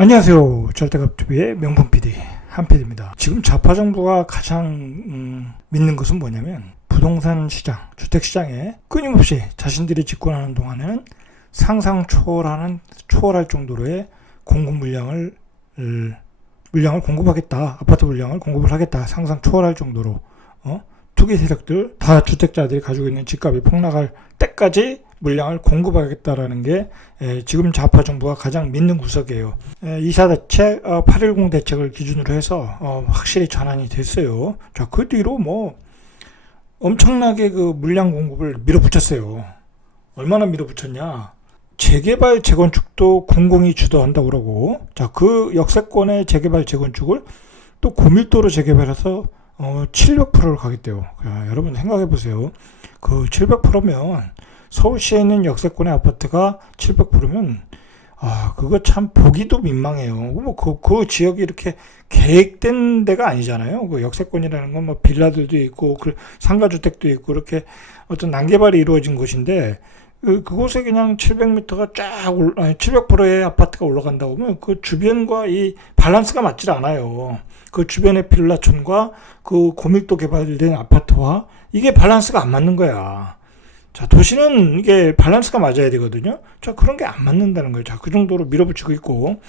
안녕하세요. 절대값TV의 명품 PD 한PD입니다. 지금 좌파 정부가 가장 믿는 것은 뭐냐면 부동산 시장, 주택 시장에 끊임없이 자신들이 집권하는 동안에는 상상 초월할 정도로의 공급 물량을 공급하겠다. 아파트 물량을 공급을 하겠다. 상상 초월할 정도로 투기 세력들, 다 주택자들이 가지고 있는 집값이 폭락할 때까지 물량을 공급하겠다라는 게 지금 좌파 정부가 가장 믿는 구석이에요. 2차 대책, 8.10 대책을 기준으로 해서 확실히 전환이 됐어요. 자, 그 뒤로 뭐 엄청나게 그 물량 공급을 밀어붙였어요. 얼마나 밀어붙였냐? 재개발, 재건축도 공공이 주도한다고 그러고, 자, 그 역세권의 재개발, 재건축을 또 고밀도로 재개발해서 700%를 가겠대요. 자, 여러분 생각해 보세요. 그 700%면 서울시에 있는 역세권의 아파트가 700%면 그거 참 보기도 민망해요. 뭐 그 지역이 이렇게 계획된 데가 아니잖아요. 그 역세권이라는 건 뭐 빌라들도 있고 그 상가주택도 있고 이렇게 어떤 난개발이 이루어진 곳인데 그곳에 그냥 700m가 700%의 아파트가 올라간다고 하면 그 주변과 이 밸런스가 맞질 않아요. 그 주변의 빌라촌과 그 고밀도 개발된 아파트와 이게 밸런스가 안 맞는 거야. 자, 도시는 이게 밸런스가 맞아야 되거든요. 자, 그런 게 안 맞는다는 거예요. 자, 그 정도로 밀어붙이고 있고,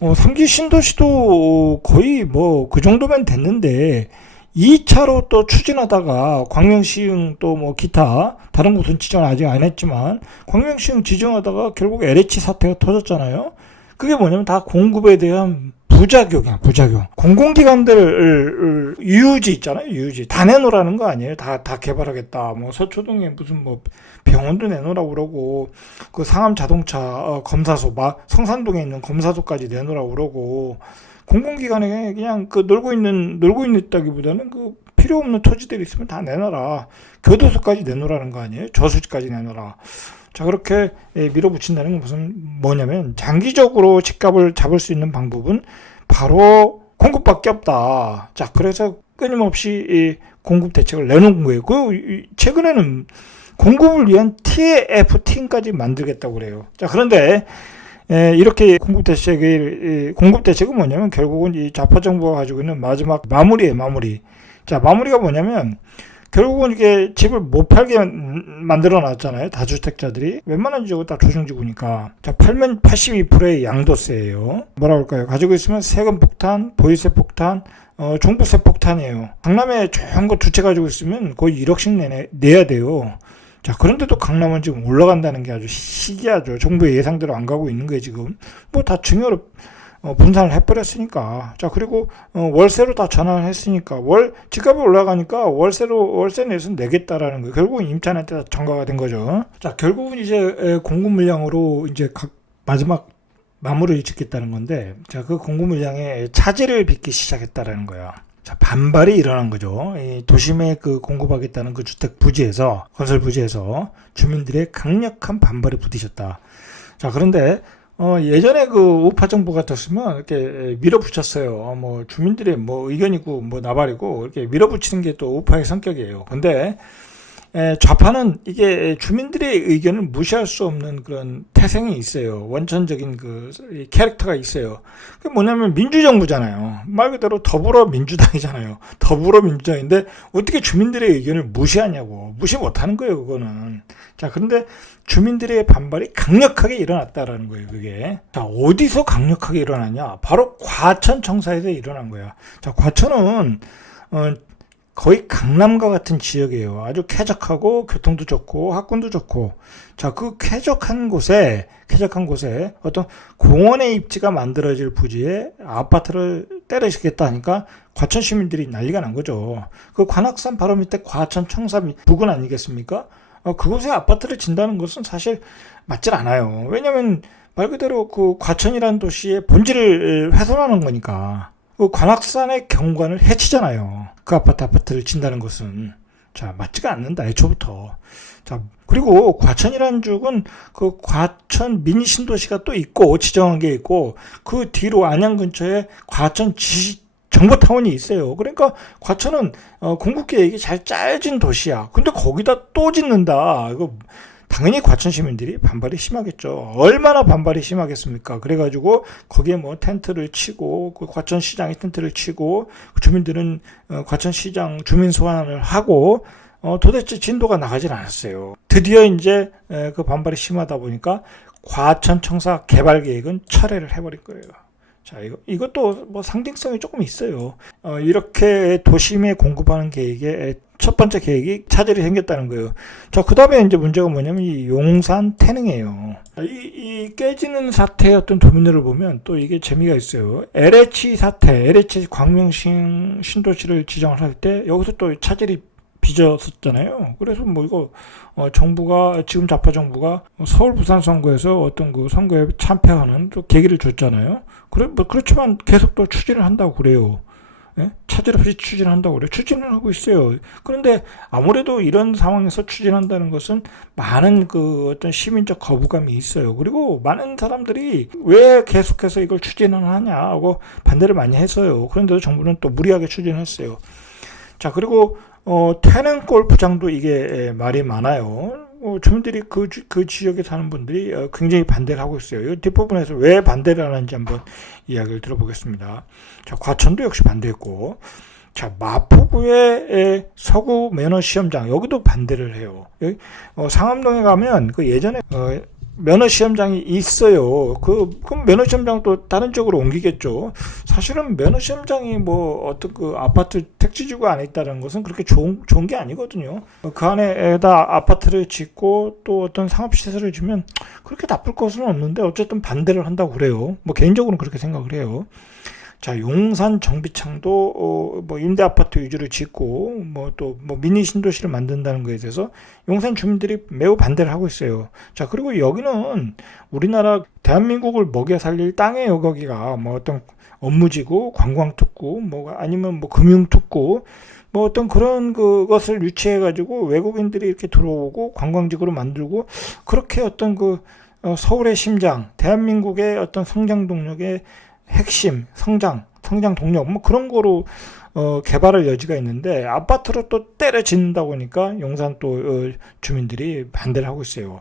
3기 신도시도 거의 뭐 그 정도면 됐는데, 2차로 또 추진하다가 광명시흥 또 뭐 기타 다른 곳은 지정을 아직 안 했지만 광명시흥 지정하다가 결국 LH 사태가 터졌잖아요. 그게 뭐냐면 다 공급에 대한 부작용이야, 부작용. 공공기관들 유유지 있잖아요, 유유지. 다 내놓으라는 거 아니에요? 다 개발하겠다. 뭐 서초동에 무슨 뭐 병원도 내놓으라고 그러고, 그 상암 자동차 검사소, 성산동에 있는 검사소까지 내놓으라고 그러고, 공공기관에 그냥 그 놀고 있다기보다는 그 필요 없는 토지들이 있으면 다 내놔라. 교도소까지 내놓으라는 거 아니에요? 저수지까지 내놔라. 자, 그렇게 밀어붙인다는 건 뭐냐면 장기적으로 집값을 잡을 수 있는 방법은 바로 공급밖에 없다. 자, 그래서 끊임없이 이 공급 대책을 내놓은 거예요. 최근에는 공급을 위한 TF팀까지 만들겠다고 그래요. 자, 그런데 이렇게 공급 대책은 뭐냐면 결국은 이 좌파 정부가 가지고 있는 마지막 마무리예요, 마무리. 자, 마무리가 뭐냐면 결국은 이게 집을 못 팔게 만들어 놨잖아요. 다주택자들이. 웬만한 지역은 다 조정지구니까. 자, 팔면 82%의 양도세예요. 뭐라 그럴까요? 가지고 있으면 세금 폭탄, 보유세 폭탄, 종부세 폭탄이에요. 강남에 좋은 거 두 채 가지고 있으면 거의 1억씩 내야 돼요. 자, 그런데도 강남은 지금 올라간다는 게 아주 시기하죠. 정부의 예상대로 안 가고 있는 거예요, 지금. 뭐 다 증여로 분산을 해버렸으니까. 자, 그리고 월세로 다 전환을 했으니까 집값이 올라가니까 월세 내서 내겠다라는 거예요. 결국은 임차인한테 다 전가가 된 거죠. 자, 결국은 이제 공급 물량으로 이제 마지막 마무리를 짓겠다는 건데, 자, 그 공급 물량에 차질을 빚기 시작했다라는 거예요. 자, 반발이 일어난 거죠. 이 도심에 그 공급하겠다는 그 주택 부지에서, 건설 부지에서 주민들의 강력한 반발이 부딪혔다. 자, 그런데 예전에 그 우파 정부 같았으면 이렇게 밀어붙였어요. 뭐 주민들의 뭐 의견이고 뭐 나발이고 이렇게 밀어붙이는 게 또 우파의 성격이에요. 근데 좌파는 이게 주민들의 의견을 무시할 수 없는 그런 태생이 있어요. 원천적인 그 캐릭터가 있어요. 그게 뭐냐면 민주정부잖아요. 말 그대로 더불어민주당이잖아요. 더불어민주당인데 어떻게 주민들의 의견을 무시하냐고. 무시 못하는 거예요, 그거는. 자, 그런데 주민들의 반발이 강력하게 일어났다라는 거예요, 그게. 자, 어디서 강력하게 일어났냐? 바로 과천청사에서 일어난 거야. 자, 과천은 거의 강남과 같은 지역이에요. 아주 쾌적하고 교통도 좋고 학군도 좋고. 자, 그 쾌적한 곳에 어떤 공원의 입지가 만들어질 부지에 아파트를 때려시겠다 하니까 과천 시민들이 난리가 난 거죠. 그 관악산 바로 밑에 과천 청사 부근 아니겠습니까? 그곳에 아파트를 짓는다는 것은 사실 맞질 않아요. 왜냐면 말 그대로 그 과천이라는 도시의 본질을 훼손하는 거니까. 그 관악산의 경관을 해치잖아요. 그 아파트를 짓는다는 것은. 자, 맞지가 않는다, 애초부터. 자, 그리고 과천이라는 쪽은 그 과천 미니 신도시가 또 있고, 지정한 게 있고, 그 뒤로 안양 근처에 과천 정보타운이 있어요. 그러니까 과천은 공급계획이 잘 짜여진 도시야. 근데 거기다 또 짓는다. 이거 당연히 과천 시민들이 반발이 심하겠죠. 얼마나 반발이 심하겠습니까? 그래가지고 거기에 뭐 텐트를 치고 그 과천 시장에 텐트를 치고 주민들은 과천 시장 주민 소환을 하고 도대체 진도가 나가질 않았어요. 드디어 이제 그 반발이 심하다 보니까 과천청사 개발 계획은 철회를 해버린 거예요. 자, 이것도 뭐 상징성이 조금 있어요. 이렇게 도심에 공급하는 계획에 첫 번째 계획이 차질이 생겼다는 거예요. 자, 그 다음에 이제 문제가 뭐냐면 이 용산 태능이에요. 이 깨지는 사태의 어떤 도미노를 보면 또 이게 재미가 있어요. LH 사태, LH 광명시 신도시를 지정을 할 때 여기서 또 차질이 빚었었잖아요. 그래서 뭐 이거 정부가 지금 좌파 정부가 서울 부산 선거에서 어떤 그 선거에 참패하는 또 계기를 줬잖아요. 그래 뭐 그렇지만 계속 또 추진을 한다고 그래요. 예? 차질 없이 추진을 한다고 그래요. 추진을 하고 있어요. 그런데 아무래도 이런 상황에서 추진한다는 것은 많은 그 어떤 시민적 거부감이 있어요. 그리고 많은 사람들이 왜 계속해서 이걸 추진을 하냐 하고 반대를 많이 했어요. 그런데도 정부는 또 무리하게 추진했어요. 자, 그리고 태릉 골프장도 이게 말이 많아요. 주민들이 그 지역에 사는 분들이 굉장히 반대를 하고 있어요. 이 뒷부분에서 왜 반대를 하는지 한번 이야기를 들어보겠습니다. 자, 과천도 역시 반대했고, 자, 마포구의 서구 면허 시험장 여기도 반대를 해요. 여기 상암동에 가면 그 예전에 면허 시험장이 있어요. 그 면허 시험장도 다른 쪽으로 옮기겠죠. 사실은 면허 시험장이 뭐 어떤 그 아파트 택지지구 안에 있다는 것은 그렇게 좋은 게 아니거든요. 그 안에다 아파트를 짓고 또 어떤 상업시설을 지면 그렇게 나쁠 것은 없는데 어쨌든 반대를 한다고 그래요. 뭐 개인적으로는 그렇게 생각을 해요. 자, 용산 정비창도 뭐 임대 아파트 위주로 짓고 뭐 또 뭐 미니 신도시를 만든다는 것에 대해서 용산 주민들이 매우 반대를 하고 있어요. 자, 그리고 여기는 우리나라 대한민국을 먹여 살릴 땅이에요. 거기가 뭐 어떤 업무지구, 관광특구, 뭐 아니면 뭐 금융특구, 뭐 어떤 그런 그것을 유치해 가지고 외국인들이 이렇게 들어오고 관광지구로 만들고 그렇게 어떤 그 서울의 심장, 대한민국의 어떤 성장 동력의 핵심, 성장 동력, 뭐 그런 거로 개발할 여지가 있는데 아파트로 또 때려 짓는다 보니까 용산 또 주민들이 반대를 하고 있어요.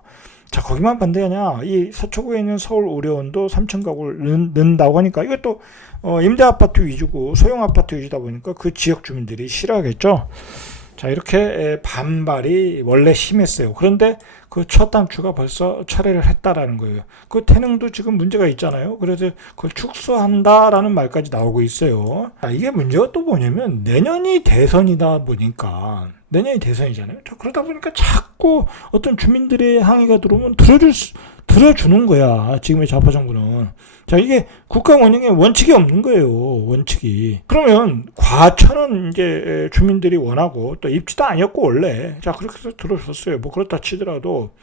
자, 거기만 반대하냐? 이 서초구에 있는 서울 오려온도 3천 가구를 넣는다고 하니까 이것도 임대 아파트 위주고 소형 아파트 위주다 보니까 그 지역 주민들이 싫어하겠죠. 자, 이렇게 반발이 원래 심했어요. 그런데 그 첫 단추가 벌써 철회를 했다라는 거예요. 그 태능도 지금 문제가 있잖아요. 그래서 그걸 축소한다라는 말까지 나오고 있어요. 자, 이게 문제가 또 뭐냐면 내년이 대선이다 보니까 내년이 대선이잖아요. 자, 그러다 보니까 자꾸 어떤 주민들의 항의가 들어오면 들어주는 거야. 지금의 좌파 정부는. 자, 이게 국가 운영에 원칙이 없는 거예요. 원칙이. 그러면 과천은 이제 주민들이 원하고 또 입지도 아니었고 원래. 자, 그렇게 해서 들어줬어요. 뭐 그렇다 치더라도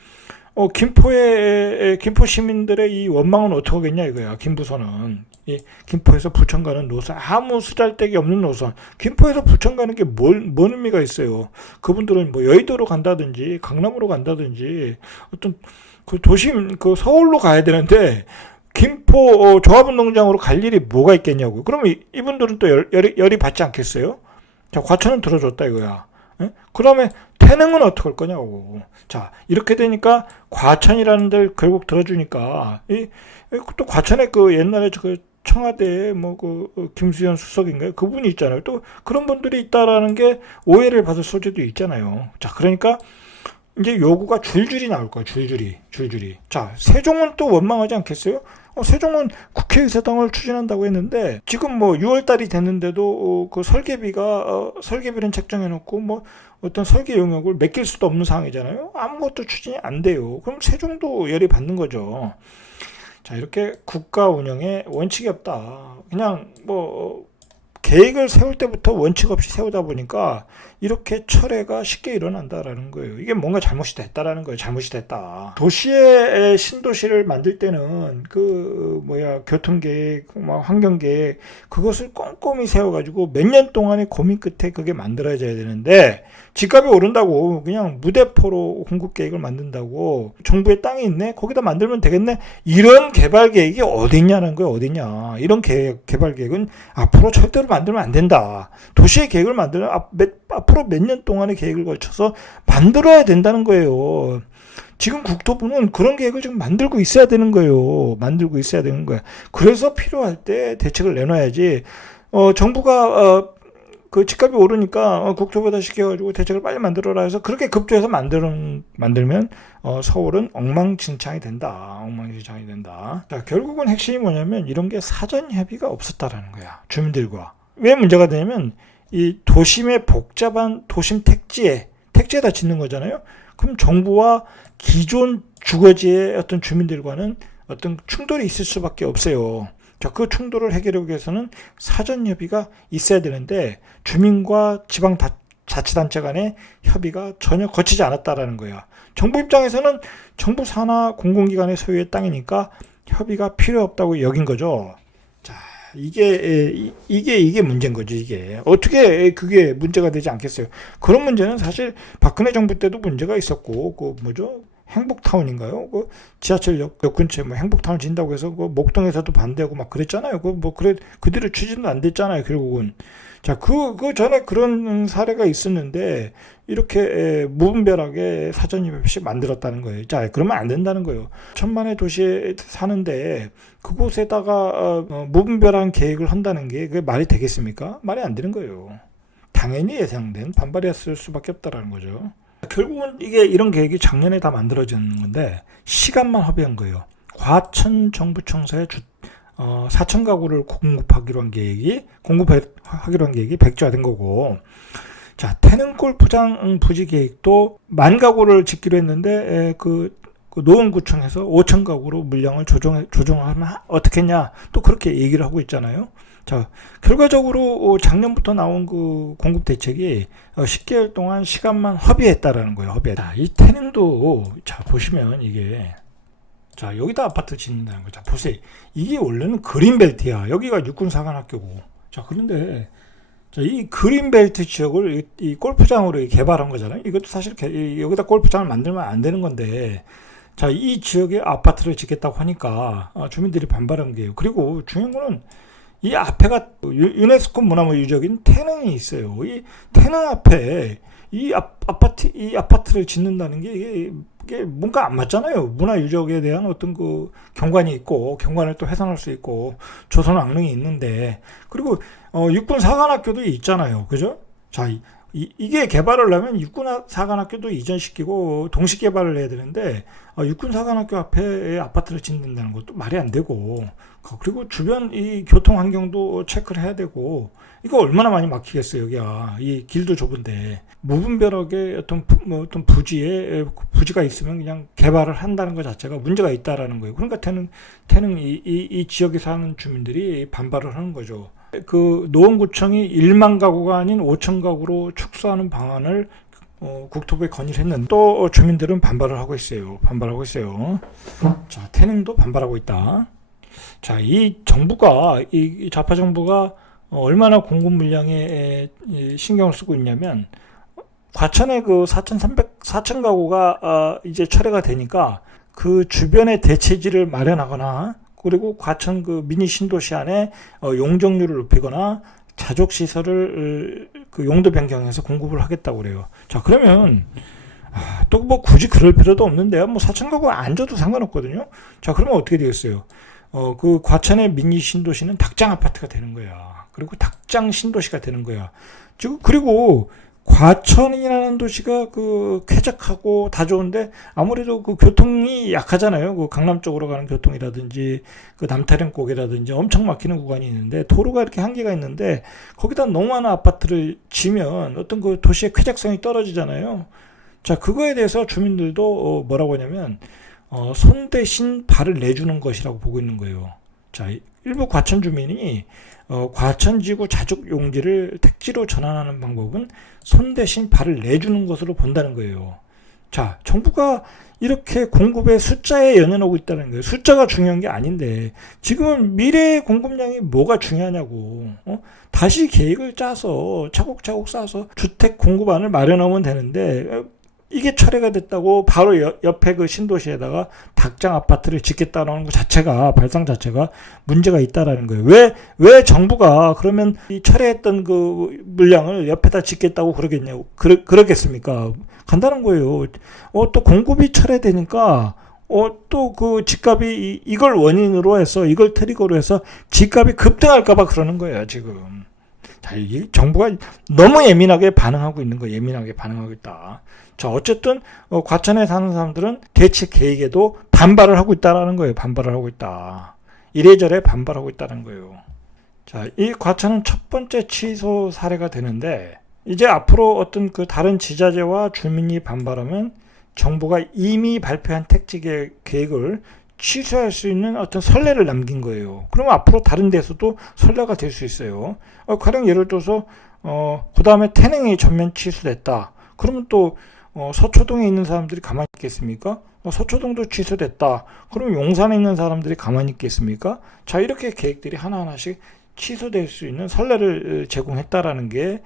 김포 시민들의 이 원망은 어떻게 하겠냐 이거야. 김부선은. 이 김포에서 부천 가는 노선, 아무 쓰잘데기 없는 노선. 김포에서 부천 가는 게 뭔 의미가 있어요. 그분들은 뭐 여의도로 간다든지 강남으로 간다든지 어떤 그 도심 그 서울로 가야 되는데 김포 조합운동장으로 갈 일이 뭐가 있겠냐고. 그러면 이분들은 또 열이 받지 않겠어요? 자, 과천은 들어줬다 이거야. 예? 그러면 태능은 어떻게 할 거냐고. 자, 이렇게 되니까 과천이라는 데를 결국 들어주니까 또 과천에 그 옛날에 그 청와대에 뭐 그 김수현 수석인가요? 그분이 있잖아요. 또 그런 분들이 있다라는 게 오해를 받을 소지도 있잖아요. 자, 그러니까 이제 요구가 줄줄이 나올 거야. 줄줄이. 자, 세종은 또 원망하지 않겠어요? 세종은 국회의사당을 추진한다고 했는데 지금 뭐 6월달이 됐는데도 그 설계비는 책정해놓고 뭐 어떤 설계 용역을 맡길 수도 없는 상황이잖아요. 아무것도 추진이 안 돼요. 그럼 세종도 열이 받는 거죠. 자, 이렇게 국가 운영에 원칙이 없다. 그냥 뭐 계획을 세울 때부터 원칙 없이 세우다 보니까 이렇게 철회가 쉽게 일어난다라는 거예요. 이게 뭔가 잘못이 됐다라는 거예요. 잘못이 됐다. 도시의 신도시를 만들 때는 교통계획, 환경계획 그것을 꼼꼼히 세워가지고 몇 년 동안의 고민 끝에 그게 만들어져야 되는데 집값이 오른다고 그냥 무대포로 공급계획을 만든다고 정부의 땅이 있네? 거기다 만들면 되겠네? 이런 개발계획이 어딨냐는 거예요. 어딨냐. 이런 개발계획은 앞으로 절대로 만들면 안 된다. 도시의 계획을 만들면 앞으로 몇 년 동안의 계획을 걸쳐서 만들어야 된다는 거예요. 지금 국토부는 그런 계획을 지금 만들고 있어야 되는 거예요. 만들고 있어야 되는 거야. 그래서 필요할 때 대책을 내놔야지. 정부가 그 집값이 오르니까 국토부에다 시켜가지고 대책을 빨리 만들어라 해서 그렇게 급조해서 만들면 서울은 엉망진창이 된다. 엉망진창이 된다. 자, 결국은 핵심이 뭐냐면 이런 게 사전 협의가 없었다라는 거야. 주민들과. 왜 문제가 되냐면 이 도심의 복잡한 도심 택지에다 짓는 거잖아요. 그럼 정부와 기존 주거지의 어떤 주민들과는 어떤 충돌이 있을 수밖에 없어요. 자, 그 충돌을 해결하기 위해서는 사전 협의가 있어야 되는데 주민과 지방자치단체 간의 협의가 전혀 거치지 않았다라는 거야. 정부 입장에서는 정부 산하 공공기관의 소유의 땅이니까 협의가 필요 없다고 여긴 거죠. 자, 이게 문제인 거죠, 이게. 어떻게 그게 문제가 되지 않겠어요? 그런 문제는 사실 박근혜 정부 때도 문제가 있었고, 행복타운인가요? 그 지하철역 근처에 행복타운 진다고 해서 그 목동에서도 반대하고 막 그랬잖아요. 그대로 추진도 안 됐잖아요, 결국은. 자, 그 전에 그런 사례가 있었는데, 이렇게 무분별하게 사전협의 없이 만들었다는 거예요. 자, 그러면 안 된다는 거예요. 천만의 도시에 사는데, 그곳에다가, 무분별한 계획을 한다는 게, 그게 말이 되겠습니까? 말이 안 되는 거예요. 당연히 예상된 반발이었을 수밖에 없다라는 거죠. 결국은 이런 계획이 작년에 다 만들어진 건데 시간만 허비한 거예요. 과천 정부청사에 4천 가구를 공급하기로 한 계획이 백지화된 거고, 자, 태릉 골프장 부지 계획도 10,000가구를 짓기로 했는데 그 노원구청에서 5천 가구로 물량을 조정하면 어떻겠냐 또 그렇게 얘기를 하고 있잖아요. 자, 결과적으로 작년부터 나온 그 공급 대책이 10개월 동안 시간만 허비했다라는 거예요. 허비했다. 이 태릉도 자 보시면 이게 자 여기다 아파트 짓는다는 거. 자 보세요. 이게 원래는 그린벨트야. 여기가 육군사관학교고. 자 그런데 자, 이 그린벨트 지역을 이 골프장으로 개발한 거잖아요. 이것도 사실 여기다 골프장을 만들면 안 되는 건데. 자, 이 지역에 아파트를 짓겠다고 하니까 주민들이 반발한 게요. 그리고 중요한 거는 이 앞에가 유네스코 문화무 유적인 태릉이 있어요. 이 태릉 앞에 이 아파트를 짓는다는 게 이게 뭔가 안 맞잖아요. 문화 유적에 대한 어떤 그 경관이 있고 경관을 또 훼손할 수 있고 조선 왕릉이 있는데 그리고 육군 사관학교도 있잖아요. 그죠? 자, 이게 개발을 하면 육군사관학교도 이전시키고 동시 개발을 해야 되는데 육군사관학교 앞에 아파트를 짓는다는 것도 말이 안 되고 그리고 주변 이 교통 환경도 체크를 해야 되고 이거 얼마나 많이 막히겠어요. 여기야 이 길도 좁은데 무분별하게 어떤 부지가 있으면 그냥 개발을 한다는 것 자체가 문제가 있다라는 거예요. 그러니까 태릉 이 지역에 사는 주민들이 반발을 하는 거죠. 그 노원구청이 10,000가구가 아닌 5,000가구로 축소하는 방안을 국토부에 건의를 했는데 또 주민들은 반발을 하고 있어요. 자, 태릉도 반발하고 있다. 자, 이 좌파 정부가 얼마나 공급 물량에 신경을 쓰고 있냐면 과천에 그 4,000가구가 이제 철회가 되니까 그 주변에 대체지를 마련하거나 그리고 과천 그 미니 신도시 안에 용적률을 높이거나 자족 시설을 그 용도 변경해서 공급을 하겠다고 그래요. 자, 그러면 또 뭐 굳이 그럴 필요도 없는데요. 뭐 4,000가구 안 줘도 상관없거든요. 자, 그러면 어떻게 되겠어요? 그 과천의 미니 신도시는 닭장 아파트가 되는 거야. 그리고 닭장 신도시가 되는 거야. 그리고 과천이라는 도시가 그 쾌적하고 다 좋은데 아무래도 그 교통이 약하잖아요. 그 강남 쪽으로 가는 교통이라든지 그 남태릉곡이라든지 엄청 막히는 구간이 있는데 도로가 이렇게 한계가 있는데 거기다 너무 많은 아파트를 지면 어떤 그 도시의 쾌적성이 떨어지잖아요. 자, 그거에 대해서 주민들도 뭐라고 하냐면 손 대신 발을 내주는 것이라고 보고 있는 거예요. 자, 일부 과천 주민이 과천지구 자족 용지를 택지로 전환하는 방법은 손 대신 발을 내주는 것으로 본다는 거예요. 자, 정부가 이렇게 공급의 숫자에 연연하고 있다는 거예요. 숫자가 중요한 게 아닌데 지금은 미래의 공급량이 뭐가 중요하냐고. 다시 계획을 짜서 차곡차곡 쌓아서 주택 공급안을 마련하면 되는데 이게 철회가 됐다고 바로 옆에 그 신도시에다가 닭장 아파트를 짓겠다는 것 자체가, 발상 자체가 문제가 있다라는 거예요. 왜 정부가 그러면 이 철회했던 그 물량을 옆에다 짓겠다고 그러겠냐고, 그러겠습니까? 간단한 거예요. 또 공급이 철회되니까, 또 그 집값이 이걸 원인으로 해서, 이걸 트리거로 해서 집값이 급등할까봐 그러는 거예요, 지금. 자, 이 정부가 너무 예민하게 반응하고 있는 거예요. 예민하게 반응하고 있다. 자, 어쨌든 과천에 사는 사람들은 대책 계획에도 반발을 하고 있다라는 거예요. 반발을 하고 있다. 이래저래 반발하고 있다는 거예요. 자, 이 과천은 첫 번째 취소 사례가 되는데, 이제 앞으로 어떤 그 다른 지자체와 주민이 반발하면 정부가 이미 발표한 택지 계획을 취소할 수 있는 어떤 선례를 남긴 거예요. 그러면 앞으로 다른 데서도 선례가 될 수 있어요. 가령 예를 들어서 그 다음에 태릉이 전면 취소됐다. 그러면 또 서초동에 있는 사람들이 가만히 있겠습니까? 서초동도 취소됐다. 그럼 용산에 있는 사람들이 가만히 있겠습니까? 자, 이렇게 계획들이 하나하나씩 취소될 수 있는 선례를 제공했다라는 게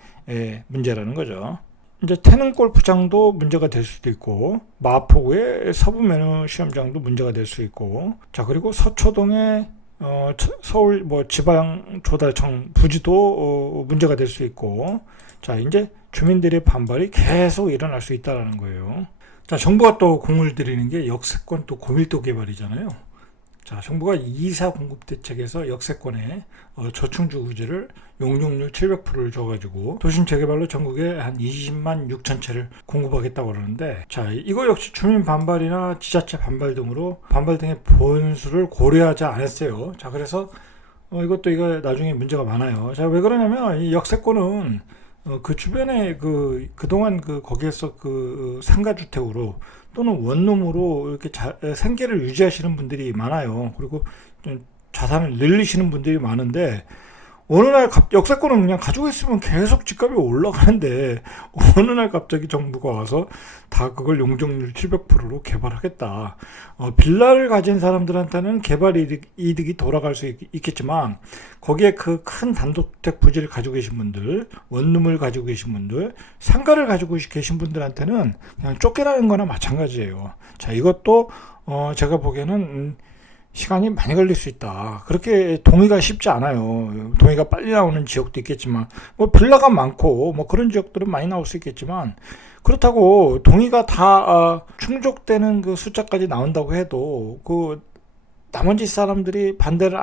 문제라는 거죠. 이제 태릉 골프장도 문제가 될 수도 있고, 마포구의 서부 매너 시험장도 문제가 될 수 있고, 자, 그리고 서초동의 서울 지방조달청 부지도 문제가 될 수 있고, 자, 이제 주민들의 반발이 계속 일어날 수 있다는 거예요. 자, 정부가 또 공을 들이는 게 역세권 또 고밀도 개발이잖아요. 자, 정부가 2사 공급 대책에서 역세권에 저층주 부지를 용적률 700%를 줘가지고 도심 재개발로 전국에 한 20만 6천 채를 공급하겠다고 그러는데, 자, 이거 역시 주민 반발이나 지자체 반발 등으로 반발 등의 본수를 고려하지 않았어요. 자, 그래서 이거 나중에 문제가 많아요. 자, 왜 그러냐면 이 역세권은 그 주변에 그동안 거기에서 상가주택으로 또는 원룸으로 이렇게 생계를 유지하시는 분들이 많아요. 그리고 자산을 늘리시는 분들이 많은데, 어느 날 역세권은 그냥 가지고 있으면 계속 집값이 올라가는데, 어느 날 갑자기 정부가 와서 다 그걸 용적률 700%로 개발하겠다. 빌라를 가진 사람들한테는 개발 이득이 돌아갈 수 있겠지만, 거기에 그 큰 단독주택 부지를 가지고 계신 분들, 원룸을 가지고 계신 분들, 상가를 가지고 계신 분들한테는 그냥 쫓겨나는 거나 마찬가지예요. 자, 이것도 제가 보기에는 시간이 많이 걸릴 수 있다. 그렇게 동의가 쉽지 않아요. 동의가 빨리 나오는 지역도 있겠지만, 빌라가 많고 그런 지역들은 많이 나올 수 있겠지만, 그렇다고 동의가 다 충족되는 그 숫자까지 나온다고 해도 나머지 사람들이 반대를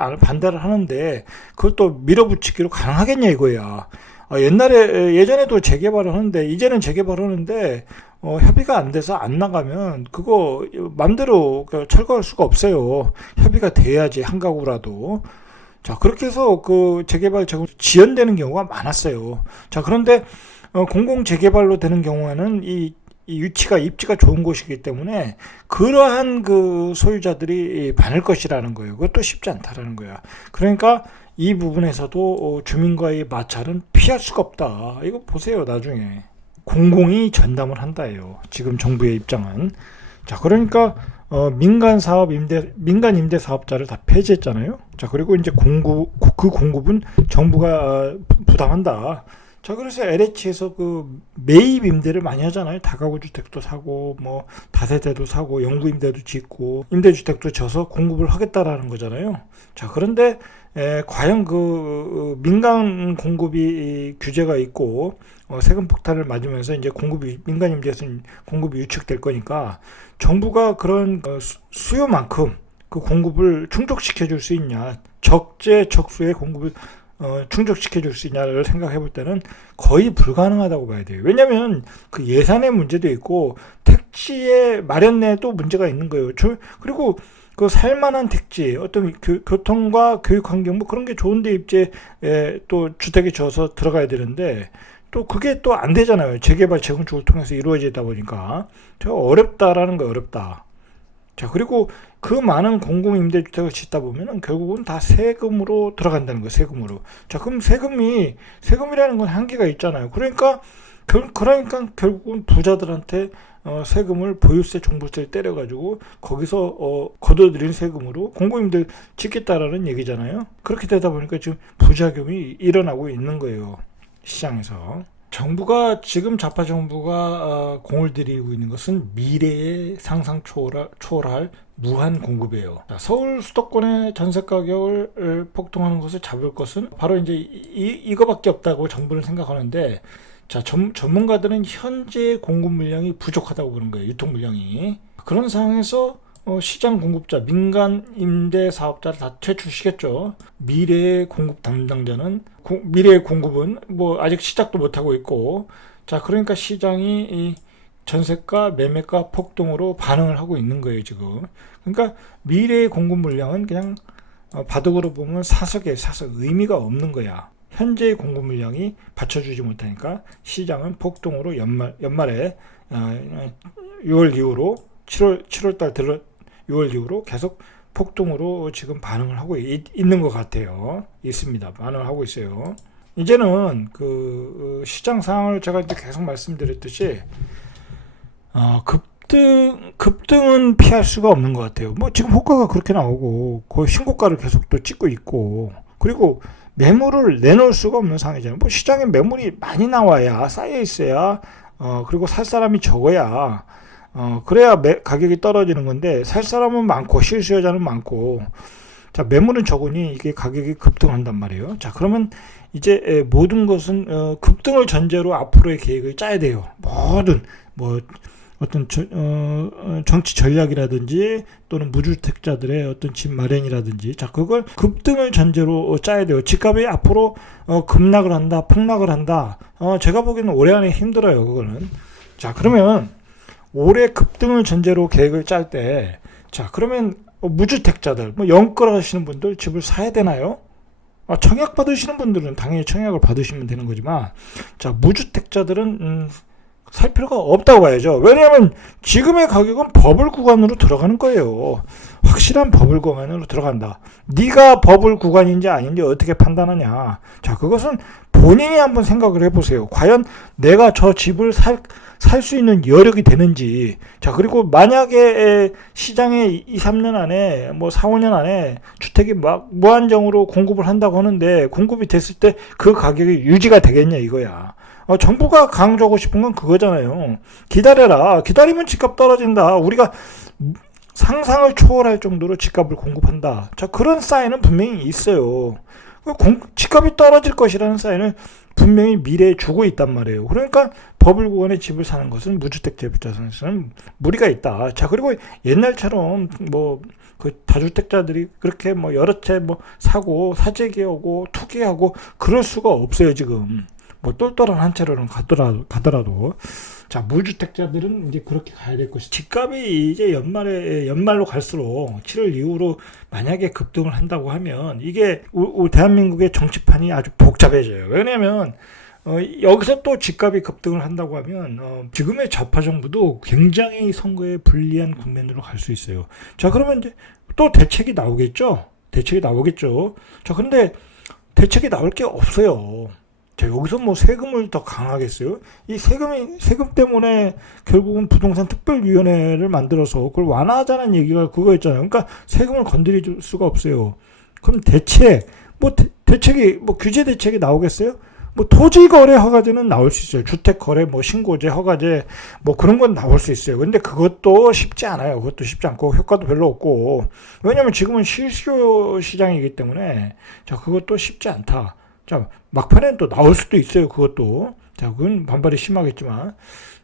하는데 그걸 또 밀어붙이기로 가능하겠냐 이거야. 예전에도 재개발을 하는데, 이제는 재개발을 하는데 협의가 안 돼서 안 나가면 그거 맘대로 철거할 수가 없어요. 협의가 돼야지, 한 가구라도. 자, 그렇게 해서 재개발 지연되는 경우가 많았어요. 자, 그런데 공공 재개발로 되는 경우에는 이 입지가 좋은 곳이기 때문에 그러한 소유자들이 많을 것이라는 거예요. 그것도 쉽지 않다라는 거야. 그러니까 이 부분에서도 주민과의 마찰은 피할 수가 없다. 이거 보세요, 나중에. 공공이 전담을 한다예요. 지금 정부의 입장은. 자, 그러니까 민간 임대 사업자를 다 폐지했잖아요. 자, 그리고 이제 공급은 정부가 부담한다. 자, 그래서 LH에서 매입 임대를 많이 하잖아요. 다가구 주택도 사고, 다세대도 사고, 영구 임대도 짓고, 임대주택도 져서 공급을 하겠다라는 거잖아요. 자, 그런데 과연 민간 공급이 규제가 있고 세금 폭탄을 맞으면서 이제 민간 임대에서는 공급이 유축될 거니까, 정부가 그런 수요만큼 그 공급을 충족시켜 줄 수 있냐, 적재적소의 공급을 충족시켜 줄 수 있냐를 생각해 볼 때는 거의 불가능하다고 봐야 돼요. 왜냐하면 예산의 문제도 있고 택지의 마련에도 문제가 있는 거예요. 그리고 살만한 택지, 어떤 교통과 교육 환경 그런 게 좋은데 입지에 또 주택이 져서 들어가야 되는데, 또 그게 또 안 되잖아요. 재개발 재건축을 통해서 이루어지다 보니까 어렵다라는 거, 어렵다. 자, 그리고 그 많은 공공임대주택을 짓다 보면은 결국은 다 세금으로 들어간다는 거예요. 세금으로. 자, 그럼 세금이라는 건 한계가 있잖아요. 그러니까 결국은 부자들한테 세금을 보유세, 종부세를 때려가지고 거기서 걷어들인 세금으로 공공임대 짓겠다라는 얘기잖아요. 그렇게 되다 보니까 지금 부작용이 일어나고 있는 거예요, 시장에서. 지금 좌파 정부가 공을 들이고 있는 것은 미래의 상상 초월할 무한 공급이에요. 서울 수도권의 전세 가격을 폭등하는 것을 잡을 것은 바로 이제 이거밖에 없다고 정부는 생각하는데, 자, 전문가들은 현재 공급 물량이 부족하다고 보는 거예요. 유통 물량이. 그런 상황에서 시장 공급자, 민간 임대 사업자를 다 퇴출시켰죠. 미래의 공급 담당자는 미래의 공급은 뭐 아직 시작도 못 하고 있고, 자, 그러니까 시장이 이 전세가, 매매가 폭등으로 반응을 하고 있는 거예요, 지금. 그러니까 미래의 공급 물량은 그냥 바둑으로 보면 사석에 사석, 의미가 없는 거야. 현재의 공급 물량이 받쳐주지 못하니까 시장은 폭등으로 연말에 6월 이후로 7월 달 6월 이후로 계속 폭등으로 지금 반응을 하고 있는 것 같아요. 있습니다. 반응을 하고 있어요. 이제는 그 시장 상황을 제가 이제 계속 말씀드렸듯이 급등은 피할 수가 없는 것 같아요. 뭐 지금 호가가 그렇게 나오고 거의 신고가를 계속 또 찍고 있고, 그리고 매물을 내놓을 수가 없는 상황이잖아요. 뭐 시장에 매물이 많이 나와야, 쌓여 있어야, 그리고 살 사람이 적어야, 그래야 가격이 떨어지는 건데, 살 사람은 많고 실수요자는 많고, 자, 매물은 적으니 이게 가격이 급등한단 말이에요. 자, 그러면 이제 모든 것은 급등을 전제로 앞으로의 계획을 짜야 돼요. 모든 뭐 어떤 정치 전략이라든지 또는 무주택자들의 어떤 집 마련이라든지, 자, 그걸 급등을 전제로 짜야 돼요. 집값이 앞으로 급락을 한다, 폭락을 한다. 제가 보기에는 올해 안에 힘들어요, 그거는. 자, 그러면 올해 급등을 전제로 계획을 짤 때, 자, 그러면 무주택자들, 뭐 영끌 하시는 분들 집을 사야 되나요? 청약 받으시는 분들은 당연히 청약을 받으시면 되는 거지만, 자, 무주택자들은 살 필요가 없다고 봐야죠. 왜냐하면 지금의 가격은 버블 구간으로 들어가는 거예요. 확실한 버블 구간으로 들어간다. 네가 버블 구간인지 아닌지 어떻게 판단하냐. 자, 그것은 본인이 한번 생각을 해보세요. 과연 내가 저 집을 살 수 있는 여력이 되는지. 자, 그리고 만약에 시장에 2, 3년 안에, 뭐 4, 5년 안에 주택이 막 무한정으로 공급을 한다고 하는데, 공급이 됐을 때 그 가격이 유지가 되겠냐 이거야. 정부가 강조하고 싶은 건 그거잖아요. 기다려라. 기다리면 집값 떨어진다. 우리가 상상을 초월할 정도로 집값을 공급한다. 자, 그런 사인은 분명히 있어요. 집값이 떨어질 것이라는 사인을 분명히 미래에 주고 있단 말이에요. 그러니까 버블 구간에 집을 사는 것은 무주택 재벌자산에서는 무리가 있다. 자, 그리고 옛날처럼 뭐 그 다주택자들이 그렇게 뭐 여러 채 뭐 사고 사재기하고 투기하고 그럴 수가 없어요, 지금. 뭐 똘똘한 한 채로는 가더라도. 자, 무주택자들은 이제 그렇게 가야 될 것이. 집값이 이제 연말로 갈수록 7월 이후로 만약에 급등을 한다고 하면 이게 대한민국의 정치판이 아주 복잡해져요. 왜냐면 여기서 또 집값이 급등을 한다고 하면 지금의 좌파 정부도 굉장히 선거에 불리한 국면으로 갈 수 있어요. 자, 그러면 이제 또 대책이 나오겠죠. 자, 근데 대책이 나올 게 없어요. 자, 여기서 뭐 세금을 더 강하겠어요? 이 세금 때문에 결국은 부동산 특별위원회를 만들어서 그걸 완화하자는 얘기가 그거였잖아요. 그러니까 세금을 건드릴 수가 없어요. 그럼 대책이 뭐 규제 대책이 나오겠어요? 뭐 토지 거래 허가제는 나올 수 있어요. 주택 거래 뭐 신고제 허가제 뭐 그런 건 나올 수 있어요. 근데 그것도 쉽지 않아요. 그것도 쉽지 않고 효과도 별로 없고, 왜냐면 지금은 실수요 시장이기 때문에, 자, 그것도 쉽지 않다. 자, 막판엔 또 나올 수도 있어요, 그것도. 자, 그건 반발이 심하겠지만.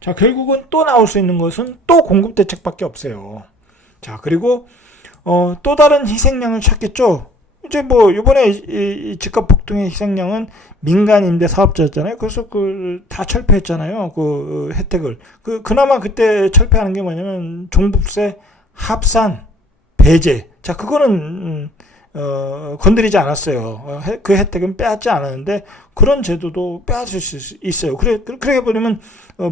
자, 결국은 또 나올 수 있는 것은 또 공급 대책밖에 없어요. 자, 그리고, 또 다른 희생양을 찾겠죠? 이제 뭐, 이번에 이 집값 폭등의 희생양은 민간 임대 사업자였잖아요. 그래서 다 철폐했잖아요. 그 혜택을. 그나마 그때 철폐하는 게 뭐냐면, 종부세 합산, 배제. 자, 그거는, 건드리지 않았어요. 그 혜택은 빼앗지 않았는데 그런 제도도 빼앗을 수 있어요. 그렇게 보면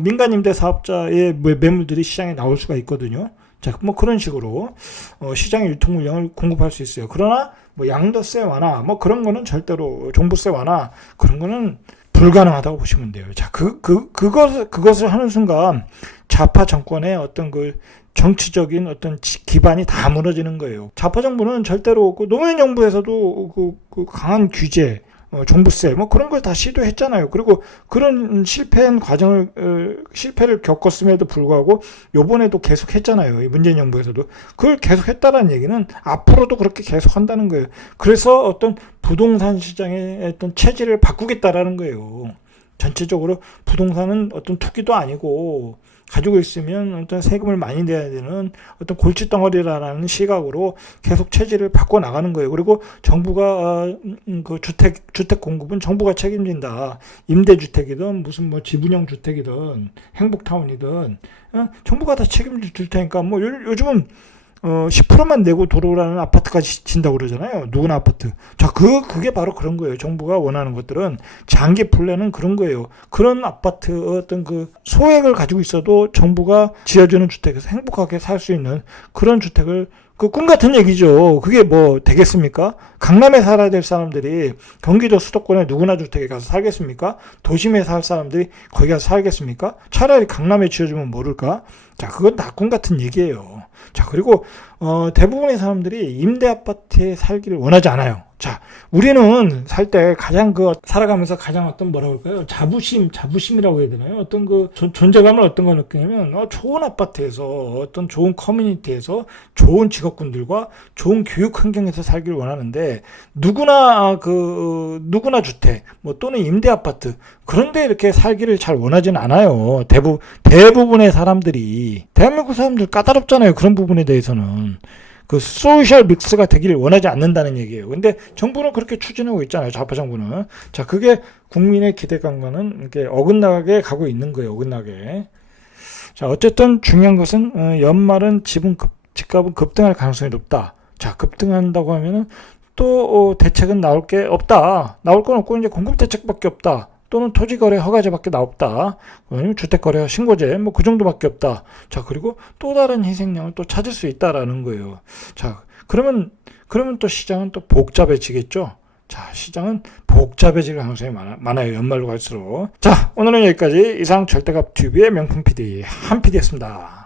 민간 임대 사업자의 매물들이 시장에 나올 수가 있거든요. 자, 뭐 그런 식으로 시장의 유통 물량을 공급할 수 있어요. 그러나 뭐 양도세 완화, 뭐 그런 거는 절대로, 종부세 완화 그런 거는 불가능하다고 보시면 돼요. 자, 그것을 하는 순간 좌파 정권의 어떤 그 정치적인 어떤 기반이 다 무너지는 거예요. 좌파 정부는 절대로, 노무현 정부에서도 그 강한 규제, 종부세 뭐 그런 걸 다 시도했잖아요. 그리고 그런 실패한 실패를 겪었음에도 불구하고 요번에도 계속 했잖아요. 이 문재인 정부에서도 그걸 계속 했다라는 얘기는 앞으로도 그렇게 계속 한다는 거예요. 그래서 어떤 부동산 시장의 어떤 체질을 바꾸겠다라는 거예요. 전체적으로 부동산은 어떤 투기도 아니고 가지고 있으면 어떤 세금을 많이 내야 되는 어떤 골칫덩어리라는 시각으로 계속 체질을 바꿔 나가는 거예요. 그리고 정부가 그 주택 공급은 정부가 책임진다. 임대주택이든 무슨 뭐 지분형 주택이든 행복타운이든 정부가 다 책임질 테니까 뭐 요즘은 10%만 내고 들어오라는 아파트까지 진다고 그러잖아요. 누구나 아파트. 자, 그게 바로 그런 거예요. 정부가 원하는 것들은 장기 플랜은 그런 거예요. 그런 아파트 어떤 그 소액을 가지고 있어도 정부가 지어주는 주택에서 행복하게 살 수 있는 그런 주택을 그 꿈 같은 얘기죠. 그게 뭐 되겠습니까? 강남에 살아야 될 사람들이 경기도 수도권에 누구나 주택에 가서 살겠습니까? 도심에 살 사람들이 거기 가서 살겠습니까? 차라리 강남에 지어주면 모를까? 자, 그건 다 꿈 같은 얘기예요. 자, 그리고 대부분의 사람들이 임대 아파트에 살기를 원하지 않아요. 자, 우리는 살 때 가장 살아가면서 가장 어떤 뭐라 그럴까요? 자부심이라고 해야 되나요? 어떤 존재감을 어떤 거 느끼냐면, 좋은 아파트에서, 어떤 좋은 커뮤니티에서, 좋은 직업군들과 좋은 교육 환경에서 살기를 원하는데, 누구나 주택, 뭐 또는 임대 아파트, 그런데 이렇게 살기를 잘 원하지는 않아요. 대부분의 사람들이. 대한민국 사람들 까다롭잖아요. 그런 부분에 대해서는. 그 소셜 믹스가 되기를 원하지 않는다는 얘기예요. 근데 정부는 그렇게 추진하고 있잖아요. 좌파 정부는. 자, 그게 국민의 기대감과는 이렇게 어긋나게 가고 있는 거예요. 어긋나게. 자, 어쨌든 중요한 것은 연말은 집값은 급등할 가능성이 높다. 자, 급등한다고 하면은 또 대책은 나올 게 없다. 나올 건 없고 이제 공급 대책밖에 없다. 또는 토지거래 허가제밖에 없다. 아니면 주택거래 신고제 뭐 그 정도밖에 없다. 자, 그리고 또 다른 희생양을 또 찾을 수 있다라는 거예요. 자, 그러면 또 시장은 또 복잡해지겠죠. 자, 시장은 복잡해질 가능성이 많아요. 연말로 갈수록. 자, 오늘은 여기까지 이상 절대값 TV의 명품 PD 한 PD였습니다.